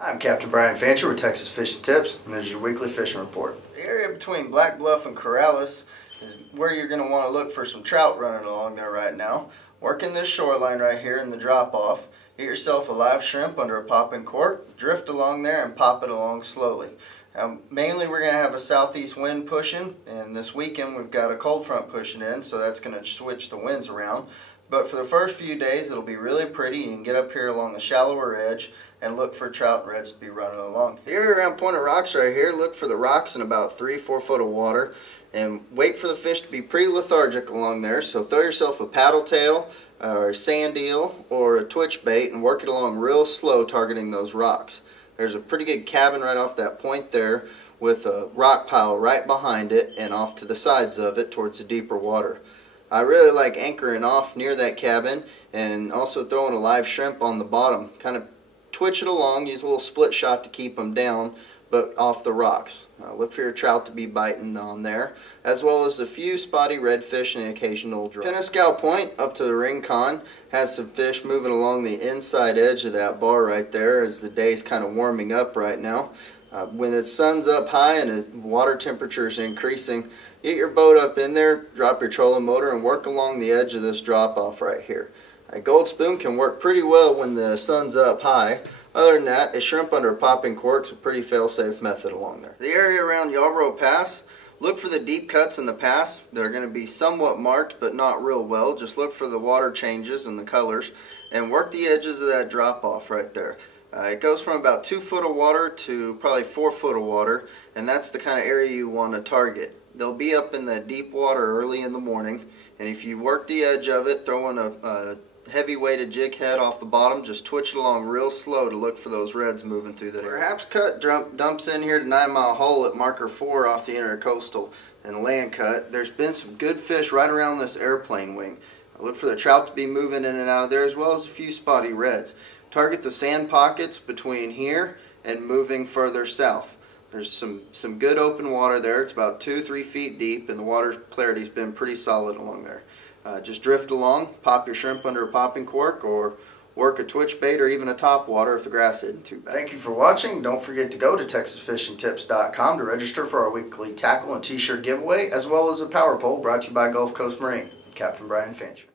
I'm Captain Brian Fancher with Texas Fishing Tips, and this is your weekly fishing report. The area between Black Bluff and Corrales is where you're going to want to look for some trout running along there right now. Working this shoreline right here in the drop-off, get yourself a live shrimp under a popping cork, drift along there and pop it along slowly. Now, mainly we're going to have a southeast wind pushing, and this weekend we've got a cold front pushing in, so that's going to switch the winds around. But for the first few days it'll be really pretty. You can get up here along the shallower edge and look for trout and reds to be running along. Here around Point of Rocks right here, look for the rocks in about 3-4 foot of water and wait for the fish to be pretty lethargic along there. So throw yourself a paddle tail or a sand eel or a twitch bait and work it along real slow, targeting those rocks. There's a pretty good cabin right off that point there with a rock pile right behind it and off to the sides of it towards the deeper water. I really like anchoring off near that cabin and also throwing a live shrimp on the bottom. Kind of twitch it along, use a little split shot to keep them down, but off the rocks. Look for your trout to be biting on there, as well as a few spotty redfish and an occasional drum. Penascal Point up to the Rincon has some fish moving along the inside edge of that bar right there as the day's kind of warming up right now. When the sun's up high and the water temperature is increasing, get your boat up in there, drop your trolling motor, and work along the edge of this drop-off right here. A gold spoon can work pretty well when the sun's up high. Other than that, a shrimp under a popping cork is a pretty fail-safe method along there. The area around Yarborough Pass, look for the deep cuts in the pass. They're going to be somewhat marked, but not real well. Just look for the water changes and the colors, and work the edges of that drop-off right there. It goes from about 2 foot of water to probably 4 foot of water, and that's the kind of area you want to target. They'll be up in the deep water early in the morning, and if you work the edge of it, throw in a heavy weighted jig head off the bottom, just twitch it along real slow to look for those reds moving through that area. Perhaps cut dumps in here to 9 Mile Hole at marker 4 off the intercoastal and land cut. There's been some good fish right around this airplane wing. Look for the trout to be moving in and out of there, as well as a few spotty reds. Target the sand pockets between here and moving further south. There's some good open water there. It's about 2-3 feet deep, and the water clarity's been pretty solid along there. Just drift along, pop your shrimp under a popping cork, or work a twitch bait or even a top water if the grass isn't too bad. Thank you for watching. Don't forget to go to TexasFishingTips.com to register for our weekly tackle and t-shirt giveaway, as well as a power pole brought to you by Gulf Coast Marine. Captain Brian Fancher.